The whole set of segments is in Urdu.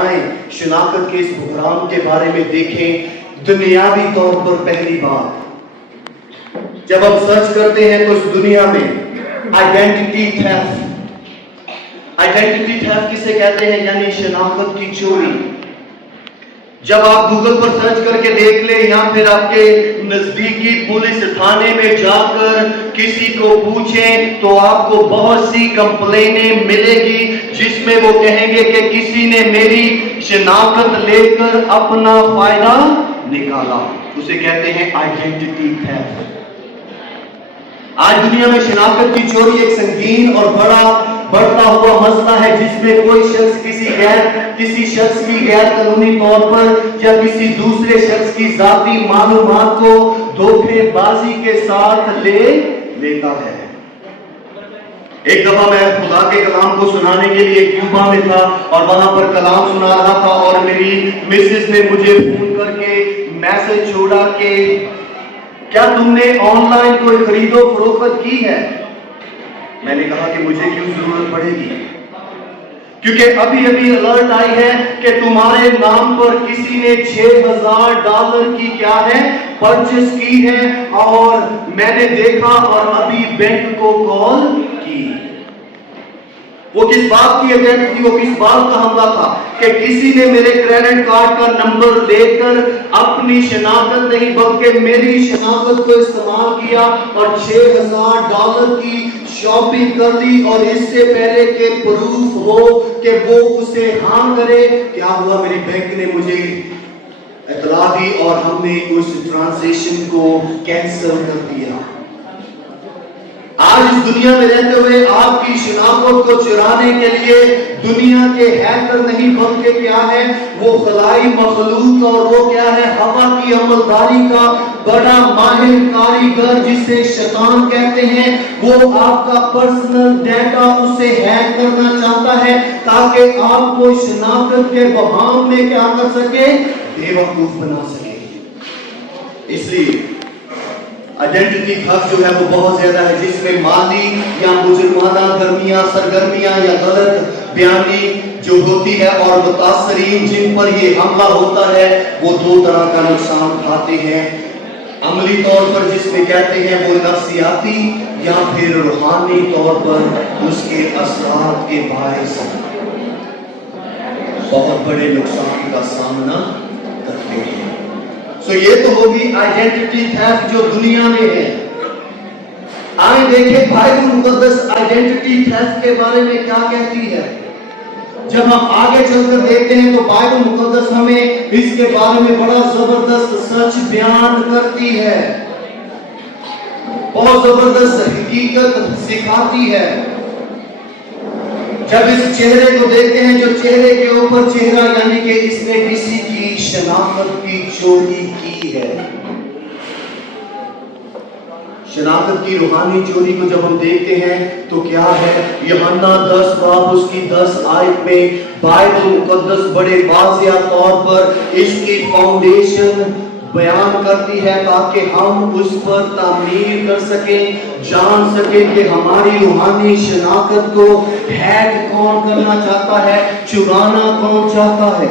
آئیں شناخت کے اس بحران کے بارے میں دیکھیں. دنیاوی طور پر پہلی بات جب ہم سرچ کرتے ہیں تو اس دنیا میں آئیڈینٹی تھیفٹ کسے کہتے ہیں؟ یعنی شناخت کی چوری. جب آپ گوگل پر سرچ کر کے دیکھ لیں یا پھر آپ کے نزدیکی پولیس تھانے میں جا کر کسی کو پوچھیں تو آپ کو بہت سی کمپلینیں ملے گی جس میں وہ کہیں گے کہ کسی نے میری شناخت لے کر اپنا فائدہ نکالا. اسے کہتے ہیں آئیڈینٹی تھیفٹ. آج دنیا میں شناخت کی چوری ایک سنگین اور بڑھتا ہوا مسئلہ ہے جس میں کوئی شخص کسی شخص کی غیر قانونی طور پر یا کسی دوسرے شخص کی ذاتی معلومات کو دھوکے بازی کے ساتھ لے لیتا ہے. ایک دفعہ میں خدا کے کلام کو سنانے کے لیے کیوبا میں تھا اور وہاں پر کلام سنا رہا تھا اور میری مسز نے مجھے فون کر کے میسج چھوڑا کہ کیا تم نے آن لائن کوئی خرید و فروخت کی ہے؟ میں نے کہا کہ مجھے کیوں ضرورت پڑے گی، کیونکہ ابھی الرٹ آئی ہے کہ تمہارے نام پر کسی نے $6,000 کی کیا ہے پرچیز کی ہے. اور میں نے دیکھا اور ابھی بینک کو کال کی. وہ کس بات کی اٹیک تھی، وہ کس بات کا حملہ تھا کہ کسی نے میرے کریڈٹ کارڈ کا نمبر لے کر اپنی شناخت نہیں بلکہ میری شناخت کو استعمال کیا اور $6,000 کی شاپنگ کر لی. اور اس سے پہلے کہ پروف ہو کہ وہ اسے ہاں کرے، کیا ہوا، میری بینک نے مجھے اطلاع دی اور ہم نے اس ٹرانزیکشن کو کینسل کر دیا. آج اس دنیا میں رہتے ہوئے آپ کی شناخت کو چرانے کے لیے دنیا کے ہیکر نہیں بلکہ کیا ہے، وہ خلائی مخلوق اور وہ کیا ہے، ہوا کی عملداری کا بڑا ماہر کاریگر جسے شیطان کہتے ہیں، وہ آپ کا پرسنل ڈیٹا اسے ہیک کرنا چاہتا ہے تاکہ آپ کو شناخت کے وہام میں کیا کر سکے، بے وقوف بنا سکے. اس لیے آئیڈینٹی تھیفٹ جو ہے وہ بہت زیادہ ہے جس میں مالی یا مجرمانہ سرگرمیاں یا غلط بیانی جو ہوتی ہے اور متاثرین جن پر یہ حملہ ہوتا ہے وہ دو طرح کا نقصان اٹھاتے ہیں. عملی طور پر جس میں کہتے ہیں وہ نفسیاتی یا پھر روحانی طور پر اس کے اثرات کے باعث بہت بڑے نقصان کا سامنا کرتے ہیں. سو یہ تو ہوگی آئیڈینٹی تھیفٹ جو دنیا میں ہے. آئیں دیکھیں بائبل مقدس آئیڈینٹی تھیفٹ کے بارے میں کیا کہتی ہے. جب ہم آگے چل کر دیکھتے ہیں تو بائبل مقدس ہمیں اس کے بارے میں بڑا زبردست سچ بیان کرتی ہے، بہت زبردست حقیقت سکھاتی ہے. جب اس چہرے کو دیکھتے ہیں جو چہرے کے اوپر چہرہ یعنی کہ اس نے کسی کی شناخت کی چوری کی ہے. شناخت کی روحانی چوری کو جب ہم دیکھتے ہیں تو کیا ہے، یوحنا 10 باب اس کی 10 آیت میں بائبل مقدس بڑے واضح طور پر اس کی فاؤنڈیشن بیان کرتی ہے تاکہ ہم اس پر تعمیر کر سکیں، جان سکیں کہ ہماری روحانی شناخت کو ہیک کون کرنا چاہتا ہے، چرانا کون چاہتا ہے.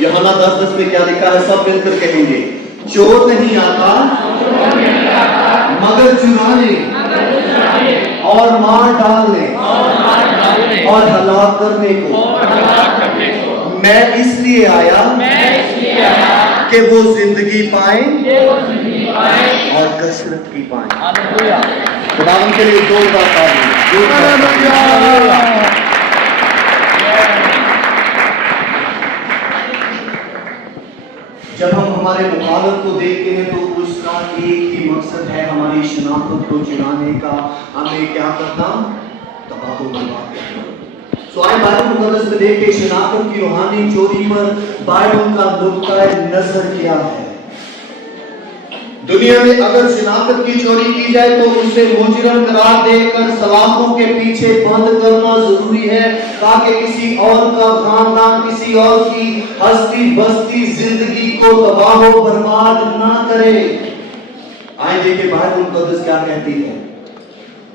یوحنا 10:10 میں کیا لکھا ہے، سب مل کر کہیں گے، چور نہیں آتا مگر چرانے اور مار ڈالنے اور ہلاک کرنے کو. میں اس لیے آیا کہ وہ زندگی پائیں اور کثرت کی پائیں. خداوند کے لیے زوردار تعریف. جب ہم ہمارے مخالف کو دیکھتے ہیں تو اس کا ایک ہی مقصد ہے، ہماری شناخت کو چرانے کا، ہمیں کیا کرنا، تباہ و برباد کرنا. سو آئے بائبل مقدس میں دیکھیں شناخت کی روحانی چوری پر بائبل کا نقطہ نظر کیا ہے. دنیا میں اگر شناخت کی چوری کی جائے تو اسے مجرم قرار دے کر سلاخوں کے پیچھے بند کرنا ضروری ہے تاکہ کسی اور کا خاندان، کسی اور کی ہستی بستی زندگی کو تباہ و برباد نہ کرے. آئیں دیکھیں بائبل مقدس کیا کہتی ہے.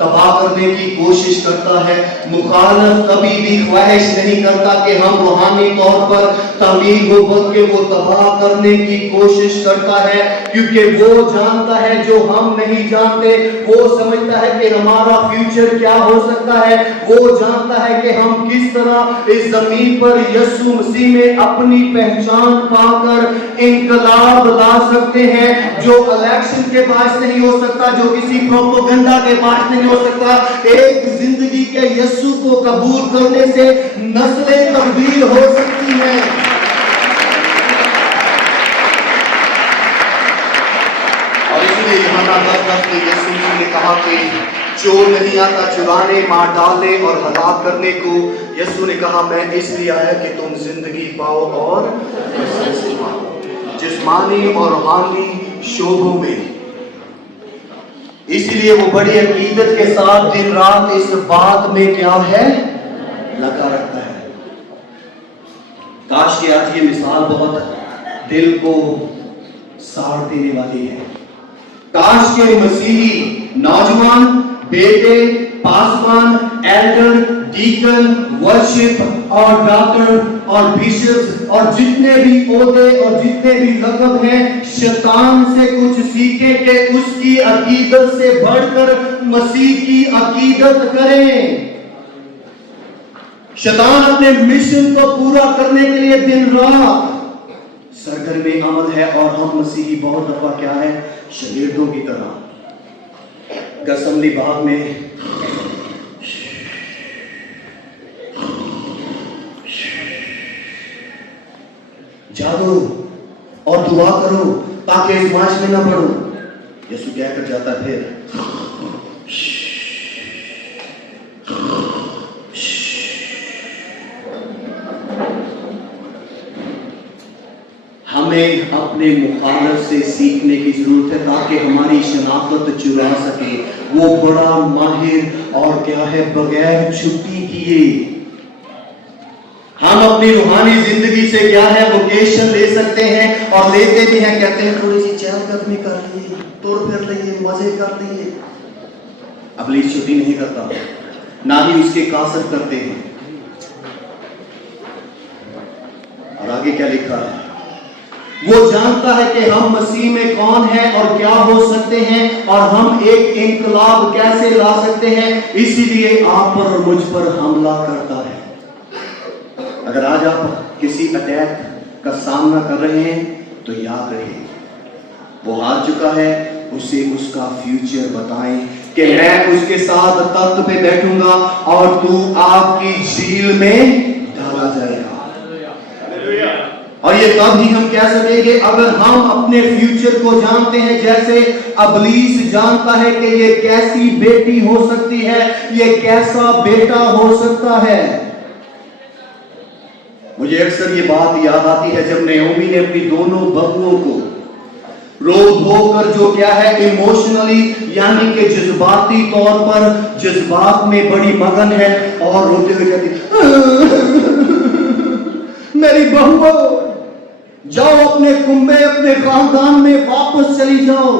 تباہ کرنے کی کوشش کرتا ہے. مخالف کبھی بھی خواہش نہیں کرتا کہ ہم روحانی طور پر تعمیر ہو، بلکہ وہ تباہ کرنے کی کوشش کرتا ہے، کیونکہ وہ جانتا ہے جو ہم نہیں جانتے. وہ سمجھتا ہے کہ ہمارا فیوچر کیا ہو سکتا ہے. وہ جانتا ہے کہ ہم کس طرح اس زمین پر یسوع مسیح میں اپنی پہچان پا کر انقلاب لا سکتے ہیں، جو الیکشن کے باعث نہیں ہو سکتا، جو کسی پروپیگنڈا کے باعث نہیں ہو سکتا. ایک زندگی کے یسوع کو قبول کرنے سے نسلیں تبدیل ہو سکتی ہیں. اور اس لیے یوحنا 10:10 میں یسوع نے کہا کہ چور نہیں آتا چرانے، مار ڈالنے اور ہلاک کرنے کو. یسوع نے کہا میں اس لیے آیا کہ تم زندگی پاؤ اور جسمانی اور روحانی شعبوں میں. اسی لیے وہ بڑی عقیدت کے ساتھ دن رات اس بات میں کیا ہے لگا رکھتا ہے. کاش کہ آج یہ مثال بہت دل کو ساڑ دینے والی ہے. کاش کے مسیحی نوجوان، بیٹے، پاسبان، ایلڈر، ڈیکن، ورشپ اور ڈاکٹر اور بیشپ اور جتنے بھی عہدے اور جتنے بھی لقب ہیں، شیطان سے کچھ سیکھیں کہ اس کی عقیدت سے بڑھ کر مسیح کی عقیدت کریں. شیطان اپنے مشن کو پورا کرنے کے لیے دن رات سرگرم عمل ہے، اور ہم مسیحی بہت دفعہ کیا ہے، شاگردوں کی طرح گسملی باغ میں جاگو اور دعا کرو تاکہ ازمائش میں نہ پڑو. یسوع کہہ کر جاتا پھر ہمیں اپنے مخالف سے سیکھنے کی ضرورت ہے تاکہ ہماری شناخت چرا سکے. وہ بڑا ماہر اور کیا ہے، بغیر چھٹی کیے ہم اپنی روحانی زندگی سے کیا ہے ووکیشن لے سکتے ہیں، اور لیتے بھی ہیں. کہتے ہیں تھوڑی سی چہل قدمی کر لیے، توڑ پھر لیے، مزے کر لیے. ابلیس چھٹی نہیں کرتا، نہ ہی اس کے کاسب کرتے ہیں. اور آگے کیا لکھا ہے، وہ جانتا ہے کہ ہم مسیح میں کون ہیں اور کیا ہو سکتے ہیں، اور ہم ایک انقلاب کیسے لا سکتے ہیں. اسی لیے آپ پر اور مجھ پر حملہ کرتا ہے. اگر آج آپ کسی اٹیک کا سامنا کر رہے ہیں تو یاد رہے وہ ہار چکا ہے. اسے اس کا فیوچر بتائیں کہ میں اس کے ساتھ تخت پہ بیٹھوں گا اور تو آپ کی جھیل میں ڈالا جائے گا. اور یہ تب ہی ہم کہہ سکیں گے اگر ہم اپنے فیوچر کو جانتے ہیں، جیسے ابلیس جانتا ہے کہ یہ کیسی بیٹی ہو سکتی ہے، یہ کیسا بیٹا ہو سکتا ہے. مجھے اکثر یہ بات یاد آتی ہے جب نعومی نے اپنی دونوں بہوؤں کو رو دھو کر جو کیا ہے ایموشنلی یعنی کہ جذباتی طور پر جذبات میں بڑی مگن ہے، اور روتے ہوئے کہتی میری بہو جاؤ اپنے کنبے اپنے خاندان میں واپس چلی جاؤ.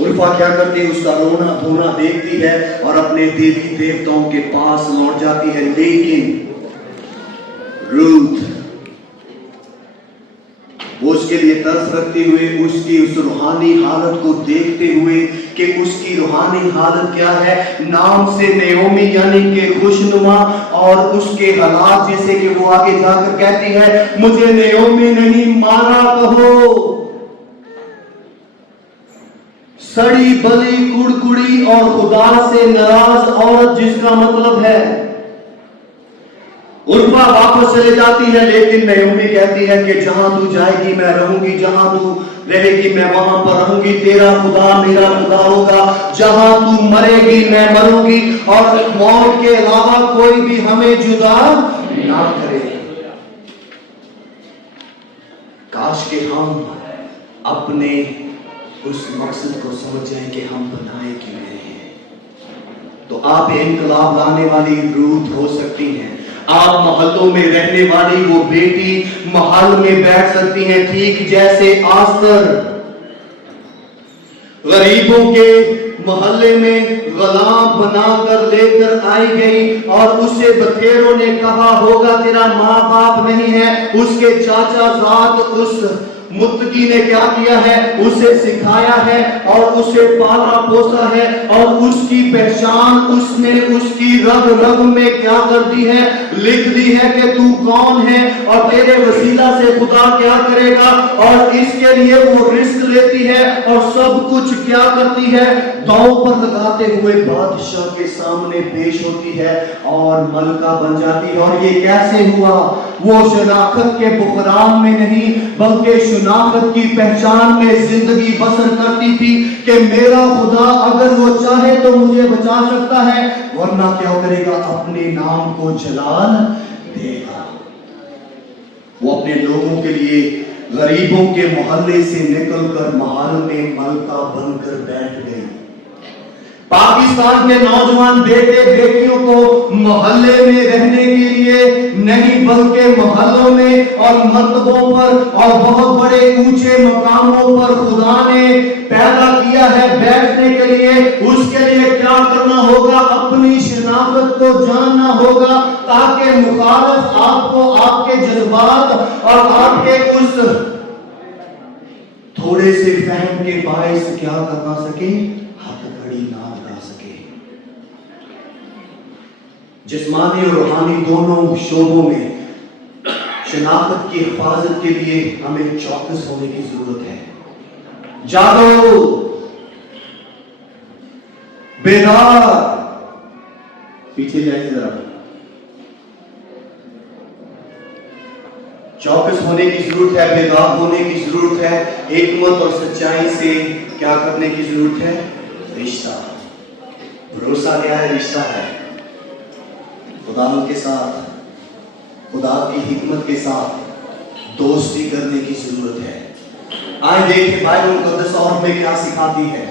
عرفا کیا کرتی ہے، اس کا رونا دھونا دیکھتی ہے اور اپنے دیوی دیوتاؤں کے پاس لوٹ جاتی ہے. لیکن روت وہ اس کے لیے ترس رکھتے ہوئے، اس کی اس روحانی حالت کو دیکھتے ہوئے کہ اس کی روحانی حالت کیا ہے، نام سے نعومی یعنی کہ خوشنما، اور اس کے حالات جیسے کہ وہ آگے جا کر کہتی ہے مجھے نعومی نہیں مارا کہو، سڑی بلی کڑکڑی اور خدا سے ناراض عورت، جس کا مطلب ہے عرفا واپس چلے جاتی ہے. لیکن نعومی کہتی ہے کہ جہاں تو جائے گی میں رہوں گی، جہاں تو رہے گی میں وہاں پر رہوں گی. تیرا خدا میرا خدا ہوگا، جہاں تو مرے گی میں مروں گی، اور موت کے علاوہ کوئی بھی ہمیں جدا نہ کرے. کاش کہ ہم اپنے اس مقصد کو سمجھ جائیں کہ ہم بنائے کیوں ہیں. تو آپ انقلاب لانے والی روت ہو سکتی ہیں. آپ محلوں میں رہنے والی وہ بیٹی محل میں بیٹھ سکتی ہیں، ٹھیک جیسے آستر غریبوں کے محلے میں غلام بنا کر لے کر آئی گئی اور اسے بکھیروں نے کہا ہوگا تیرا ماں باپ نہیں ہے. اس کے چاچا زاد اس متقی نے کیا کیا ہے؟ اسے سکھایا ہے اور اسے پالا پوسا ہے اور اس کی پہچان اس نے اس کی رگ رگ میں کیا کر دی ہے؟ لکھ دی ہے کہ تو کون ہے اور تیرے وسیلہ سے خدا کیا کرے گا. اور اس کے لیے وہ رزق لیتی ہے اور سب کچھ کیا کرتی ہے؟ داؤ پر لگاتے ہوئے بادشاہ کے سامنے پیش ہوتی ہے اور ملکہ بن جاتی ہے. اور یہ کیسے ہوا؟ وہ شناخت کے بحران میں نہیں بلکہ شناخت کی پہچان میں زندگی بسر کرتی تھی کہ میرا خدا اگر وہ چاہے تو مجھے بچا سکتا ہے ورنہ کیا کرے گا؟ اپنے نام کو جلال دے گا. وہ اپنے لوگوں کے لیے غریبوں کے محلے سے نکل کر محل میں ملکہ بن کر بیٹھ گئی. پاکستان کے نوجوان بیٹے بیٹیوں کو محلے میں رہنے کے لیے نہیں بلکہ محلوں میں اور مرتبوں پر اور بہت بڑے اونچے مقاموں پر خدا نے پیدا کیا ہے بیٹھنے کے لیے. اس کے لیے کیا کرنا ہوگا؟ اپنی شناخت کو جاننا ہوگا تاکہ مخالف آپ کو آپ کے جذبات اور آپ کے اس تھوڑے سے فہم کے باعث کیا کرنا سکے؟ حق کھڑی نہ لگا سکے. جسمانی اور روحانی دونوں شعبوں میں شناخت کی حفاظت کے لیے ہمیں چوکس ہونے کی ضرورت ہے. جاگو، بیدار. پیچھے جائیں ذرا. چوکس ہونے کی ضرورت ہے، بیدار ہونے کی ضرورت ہے. حکمت اور سچائی سے کیا کرنے کی ضرورت ہے؟ رشتہ. بھروسہ کیا ہے؟ رشتہ ہے. خدا کے ساتھ، خدا کی حکمت کے ساتھ دوستی کرنے کی ضرورت ہے. آئیں دیکھیں بائبل مقدس اور میں کیا سکھاتی ہے.